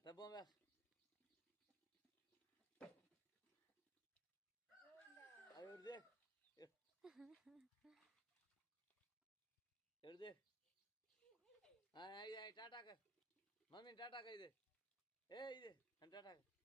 ટબો બેસ આવ્યો દે દે હા ટાટા કર મમ્મી ટાટા કહી દે એ દે ટાટા કર